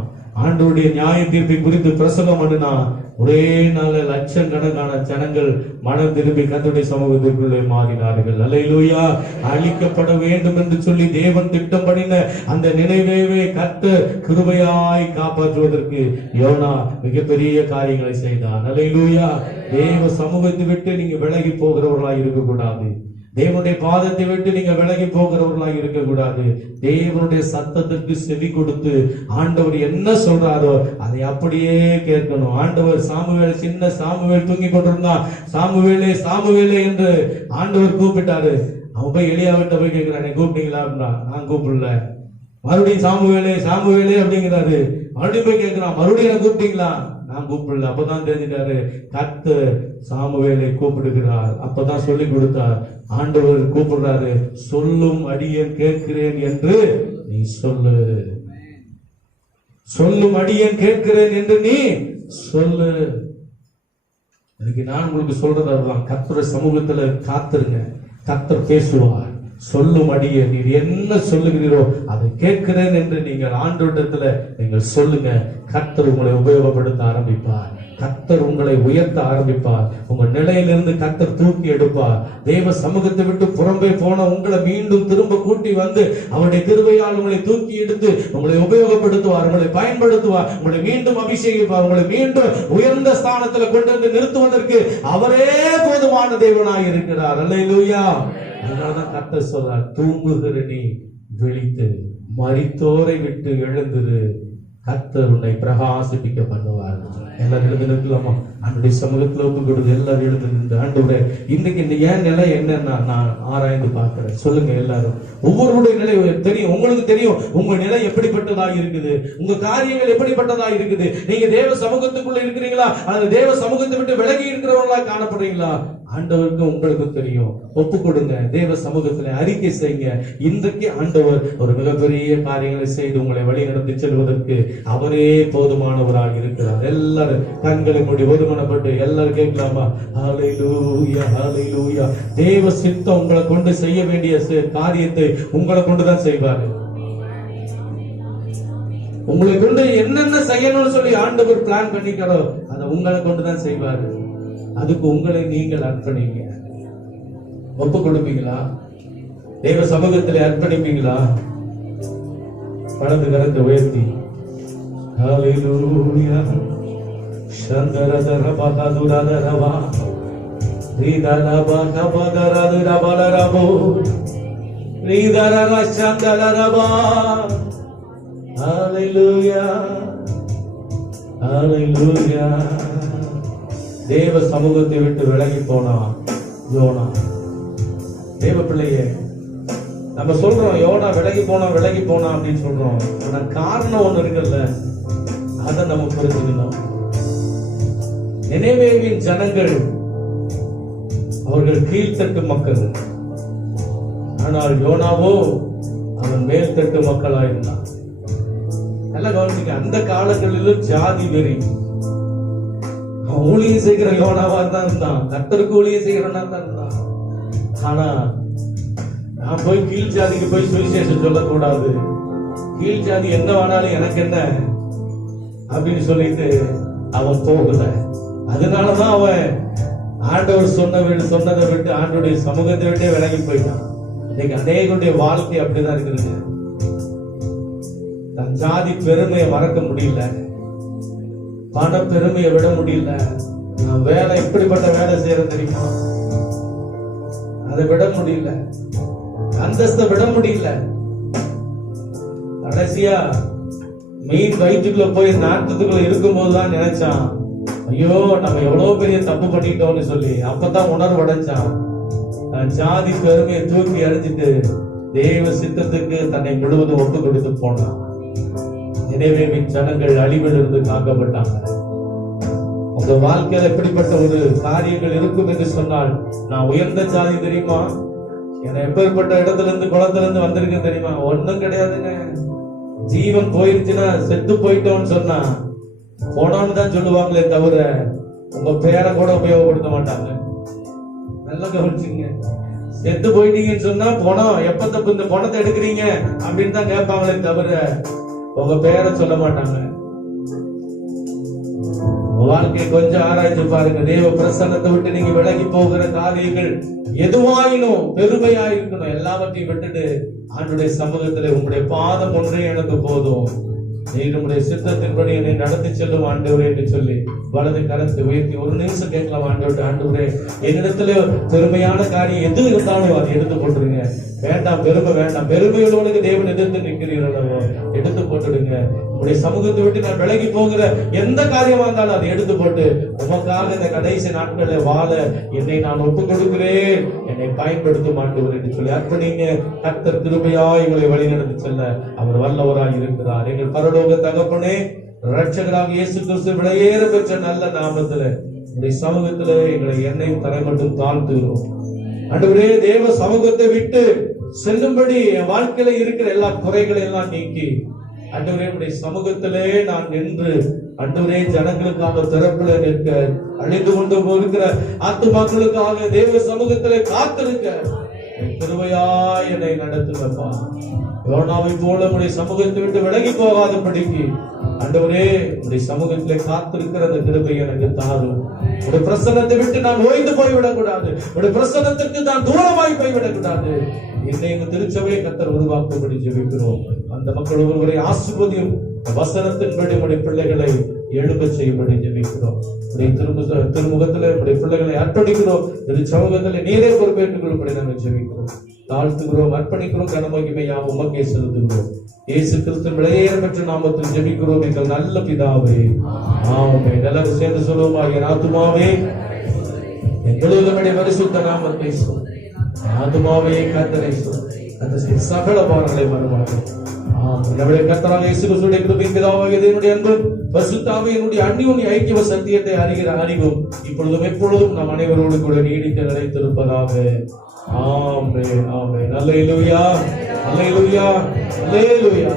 ஆண்டவருடைய நியாய தீர்ப்பை குறித்து பிரசங்கம் பண்ணினான். ஒரே நாள் லட்சக்கணக்கான ஜனங்கள் மனம் திரும்பி கர்த்தருடைய சமூகத்திற்குள்ளே மாறினார்கள். அல்லேலூயா. அழிக்கப்பட வேண்டும் என்று சொல்லி தேவன் திட்டம் பண்ணின அந்த நினைவேவை கர்த்தர் கிருபையாய் காப்பாற்றுவதற்கு யோனா மிகப்பெரிய காரியங்களை செய்தான். அல்லேலூயா. தேவ சமூகத்தை விட்டு நீங்க விலகி போகிறவர்களாய் இருக்கக்கூடாது. தேவனுடைய பாதத்தை விட்டு நீங்க விலகி போகிறவர்களாக இருக்கக்கூடாது. தேவனுடைய சத்தத்திற்கு செவி கொடுத்து ஆண்டவர் என்ன சொல்றாரோ அதை அப்படியே கேட்கணும். ஆண்டவர் சாமுவேல், சின்ன சாமுவேல் தூங்கி கொண்டிருந்தான். சாமுவேலே, சாமுவேலே என்று ஆண்டவர் கூப்பிட்டாரு. அவன் போய் எலியாவிட்ட போய் கேட்கிறான், கூப்பிட்டீங்களா அப்படின்னா, நான் கூப்பிடல. மறுபடியும் சாமுவேலே, சாமுவேலே அப்படிங்கிறாரு. மறுபடியும் போய் கேட்கிறான், மறுபடியும் என்ன கூப்பிட்டீங்களா, நான் கூப்பிடல. அப்பதான் தெரிஞ்சிட்டாரு, கர்த்தர் சாமுவேலை கூப்பிடுகிறார். அப்பதான் சொல்லி கொடுத்தார். ஆண்டவர் கூப்பிடுறாரு, சொல்லும் அடியேன் கேட்கிறேன் என்று நீ சொல்லு. சொல்லும் அடியேன் கேட்கிறேன் என்று நீ சொல்லு. இன்னைக்கு நான் உங்களுக்கு சொல்றது அதுதான். கர்த்தருடைய சமூகத்துல காத்திருங்க, கர்த்தர் பேசுவார். சொல்லும் அடியே நீர் என்ன சொல்லுகிறீரோ அதை கேட்கிறேன் என்று நீங்கள் ஆண்டவரிடத்துல நீங்கள் சொல்லுங்க. கர்த்தர் உங்களை உபயோகப்படுத்த ஆரம்பிப்பார். கர்த்தர் உங்களை உயர்த்த ஆரம்பிப்பார். உங்க நிலையிலிருந்து கர்த்தர் தூக்கி எடுப்பார். தேவ சமூகத்தை விட்டு புறம்பே போன உங்களை மீண்டும் திரும்ப கூட்டி வந்து அவருடைய கிருபையால் உங்களை தூக்கி எடுத்து உங்களை உபயோகப்படுத்துவார், உங்களை பயன்படுத்துவார், உங்களை மீண்டும் அபிஷேகிப்பார், உங்களை மீண்டும் உயர்ந்த ஸ்தானத்துல கொண்டு வந்து நிறுத்துவதற்கு அவரே போதுமான தேவனாய் இருக்கிறார். அல்லேலூயா. அதனாலதான் கர்த்தர் சொல்றார், தூங்குகிற நீ விழித்து மரித்தோரை விட்டு எழுந்திரு, கர்த்தர் உன்னை பிரகாசிப்பிக்க பண்ணுவார். எல்லாரும் எழுந்து நிற்கலாமா? ஆண்டுடைய சமூகத்துல ஒப்பு கொடுத்து எல்லாரும் எழுந்து நின்று, ஆண்டவரே இன்னைக்கு இந்த ஏன் நிலை என்னன்னா நான் ஆராய்ந்து பார்க்கிறேன். சொல்லுங்க எல்லாரும். ஒவ்வொருடைய நிலை தெரியும், உங்களுக்கு தெரியும் உங்க நிலை எப்படிப்பட்டதா இருக்குது, உங்க காரியங்கள் எப்படிப்பட்டதா இருக்குது. நீங்க தேவ சமூகத்துக்குள்ள இருக்கிறீங்களா அல்லது தேவ சமூகத்தை விட்டு விலகி இருக்கிறவங்களா காணப்படுறீங்களா? ஆண்டவருக்கு உங்களுக்கு தெரியும். ஒப்பு கொடுங்க, தேவ சமூகத்துல அறிக்கை செய்யுங்க. இன்றைக்கு ஆண்டவர் ஒரு மிகப்பெரிய காரியங்களை செய்து உங்களை வழி நடத்தி செல்வதற்கு அவரே போதுமானவராக இருக்கிறார். எல்லாரும் கண்களை மூடி ஒருமனப்பட்டு எல்லாரும் கேட்கலாமா? ஹல்லேலூயா, ஹல்லேலூயா. தேவ சித்தம் உங்களை கொண்டு செய்ய வேண்டிய காரியத்தை உங்களை கொண்டுதான் செய்வாரு. உங்களை கொண்டு என்னென்ன செய்யணும்னு சொல்லி ஆண்டவர் பிளான் பண்ணிக்கிறோம் அதை உங்களை கொண்டுதான் செய்வாரு. அதுக்கு உங்களை நீங்கள் அர்ப்பணிங்க. ஒப்பு கொடுப்பீங்களா? தேவ சமூகத்தில் அர்ப்பணிப்பீங்களா? வலது கரத்தை உயர்த்தி ஹல்லேலூயா சந்தரதர பகதுரதரவா ரீதலபா கபதரதுரபலரபோ ரீதரர சந்தரரபா. ஹல்லேலூயா, ஹல்லேலூயா. தேவ சமூகத்தை விட்டு விலகி போனா யோனா. தேவ பிள்ளையே, நம்ம சொல்றோம் யோனா விலகி போனா அப்படின்னு சொல்றோம். ஆனா காரணம் ஒண்ணு இருக்குல்ல, அதை நம்ம புரிஞ்சுக்கணும். நினைவேவின் ஜனங்கள் அவர்கள் கீழ்த்தட்டு மக்கள், ஆனால் யோனாவோ அவன் மேல்தட்டு மக்களா இருந்தான். நல்லா கவனிச்சுங்க. அந்த காலங்களிலும் ஜாதி வெறி. ஊழியம் செய்கிற யோனாவா தான் இருந்தான், கர்த்தருக்கு ஊழியம் செய்கிறவனா தான் இருந்தான். ஆனா நான் போய் கீழ் ஜாதிக்கு போய் சுவிசேஷம் சொல்லக்கூடாது, கீழ் ஜாதி என்ன வேணாலும் எனக்கு என்ன அப்படின்னு சொல்லிட்டு அவன் போகல. அதனாலதான் அவன் ஆண்டவர் சொன்னதை விட்டு ஆண்டோடைய சமூகத்தை விட்டே விலகி போயிட்டான். இன்னைக்கு அநேகருடைய வாழ்க்கை அப்படிதான் இருக்குது. தன் ஜாதி பெருமையை மறக்க முடியல, பண பெருமையை விட முடியல. நான் வேலை இப்படிப்பட்ட வேலை செய்யறேன் தெரியுமா, அதை விட முடியல. அந்தஸ்தை விட முடியல. கடைசியா மீன் வயிற்றுக்குள்ள போய் நாட்டத்துக்குள்ள இருக்கும் போதுதான் நினைச்சான், ஐயோ நம்ம எவ்வளவு பெரிய தப்பு பண்ணிட்டோம்னு சொல்லி. அப்பதான் உணர்வு அடைஞ்சான். ஜாதி பெருமையை தூக்கி அடிச்சிட்டு தேவ சித்தத்துக்கு தன்னை முழுவதும் ஒப்பு கொடுத்து போனான். எனவே ஜனங்கள் அழிவில் இருந்து காக்கப்பட்டாங்க. உங்க வாழ்க்கையில எப்படிப்பட்ட ஒரு காரியங்கள் இருக்கும் என்று சொன்னால், நான் உயர்ந்த ஜாதி தெரியுமா, என்ன எப்பேற்பட்ட இடத்துல இருந்து குளத்துல இருந்து வந்திருக்கேன் தெரியுமா, ஒண்ணும் கிடையாதுங்க. ஜீவன் போயிருச்சுன்னா செத்து போயிட்டோம்னு சொன்னா போனோன்னு தான் சொல்லுவாங்களே தவிர உங்க பேரை கூட உபயோகப்படுத்த மாட்டாங்க. நல்லா கவனிச்சுங்க. செத்து போயிட்டீங்கன்னு சொன்னா பணம் எப்ப தப்பு இந்த பணத்தை எடுக்கிறீங்க அப்படின்னு தான் கேட்பாங்களே தவிர உங்க பேரை சொல்ல மாட்டாங்க. வாழ்க்கையை கொஞ்சம் ஆராய்ச்சி பாருங்க. தேவ பிரசன்னத்தை விட்டு நீங்க விலகி போகிற காரியங்கள் எதுவாயினும் பெருமையா இருக்கணும். எல்லாவற்றையும் விட்டுட்டு ஆண்டுடைய சமூகத்துல உங்களுடைய பாதம் ஒன்றே எனக்கு போதும், நீர் உங்களுடைய சித்தத்தின்படி என்னை நடத்தி செல்லும் ஆண்டவரே என்று சொல்லி வலது கரத்தை உயர்த்தி ஒரு நிமிஷம் கேட்கலாம். ஆண்டவரே, என்னிடத்துல பெருமையான காரியம் எது இருந்தாலும் அதை எடுத்து போட்டுருங்க. வேண்டாம், பெருமை வேண்டாம். பெருமையுள்ளவனுக்கு தேவன் எதிர்த்து நிற்கிறீர்களோ எடுத்து போட்டுடுங்க. உங்களுடைய சமூகத்தை விட்டு நான் விலகி போகிற எந்த காரியமா இருந்தாலும் அதை எடுத்து போட்டு உமக்காக இந்த கடைசி நாட்களை வாழ என்னை நான் ஒப்புக் கொடுக்கிறேன், என்னை பயன்படுத்த ஆண்டவர் என்று சொல்லி அர்ப்பணிங்க. கர்த்தர் கிருபையாய் உங்களை வழிநடத்தி செல்ல அவர் வல்லவராய் இருக்கிறார். எங்கள் பரலோக தகப்பனே, இரட்சகராக இயேசு கிறிஸ்து விலையேற பெற்ற நல்ல நாமத்துல உங்களுடைய சமூகத்துல எங்களை என்னையும் தரை மட்டும் தாழ்த்துகிறோம். ஆண்டவரே, தேவ சமூகத்தை விட்டு செல்லும்படி என் வாழ்க்கையில இருக்கிற எல்லா குறைகளை எல்லாம் நீக்கி ஆண்டவரே உடைய சமூகத்திலே நான் நின்று ஆண்டவரே ஜனங்களுக்காக திறப்புல நிற்க, அழிந்து கொண்டு போகிற ஆத்துமாக்களுக்காக தேவ சமூகத்திலே காத்திருக்க கிருபையாய் என்னை நடத்துங்கப்பா. யோனாவை போல உடைய சமூகத்தை விட்டு விலகி போகாதபடிக்கு ஆண்டவரே உடைய சமூகத்திலே காத்திருக்கிற அந்த கிருபை எனக்கு தாரும். உடைய பிரசன்னத்தை விட்டு நான் ஓய்ந்து போய்விடக் கூடாது. உடைய பிரசன்னத்திற்கு நான் தூரமாய் போய்விடக் கூடாது. என்னை எங்க திருச்சபையை கர்த்தர் உருவாக்கும்படி ஜெபிக்கிறோம். அந்த மக்கள் ஒருவரை ஆசீர்வதியும் வசனத்தின்படி உடைய பிள்ளைகளை எழும்ப செய்யும்படி ஜெபிக்கிறோம். திருமுகத்திலே உடைய பிள்ளைகளை அர்ப்பணிக்கிறோம். திரு சமூகத்திலே நீரே பொறுப்பேற்றுக் கொள்ளும்படி நாங்கள் ஜெபிக்கிறோம், தாழ்த்துகிறோம், அர்ப்பணிக்கிறோம். கனமகிமை யாம் உமக்கே செலுத்துகிறோம். இயேசு கிறிஸ்துவின் விலையேற பெற்ற நாமத்தில் ஜெபிக்கிறோம் எங்கள் நல்ல பிதாவே, ஆமென். எல்லாரும் சேர்ந்து சொல்லுவோமா? என் ஆத்துமாவே எங்களுடைய பரிசுத்த நாமத்தை சொல், ஆத்துமாவே கர்த்தரை சொல், அந்த சகல பாவங்களை மறவாதே. நம்முடைய கர்த்தராகிய இயேசு கிறிஸ்துவின் கிருபையும் பிதாவாகிய தேவனுடைய அன்பும் பரிசுத்த ஆவியினுடைய அந்யோன்ய ஐக்கிய சத்தியத்தை அறிகிற அறிவும் இப்பொழுதும் எப்பொழுதும் நம் அனைவரோடு கூட நீடித்து நிலைத்திருப்பதாக. ஆமென், ஆமென். அல்லேலூயா, அல்லேலூயா, அல்லேலூயா.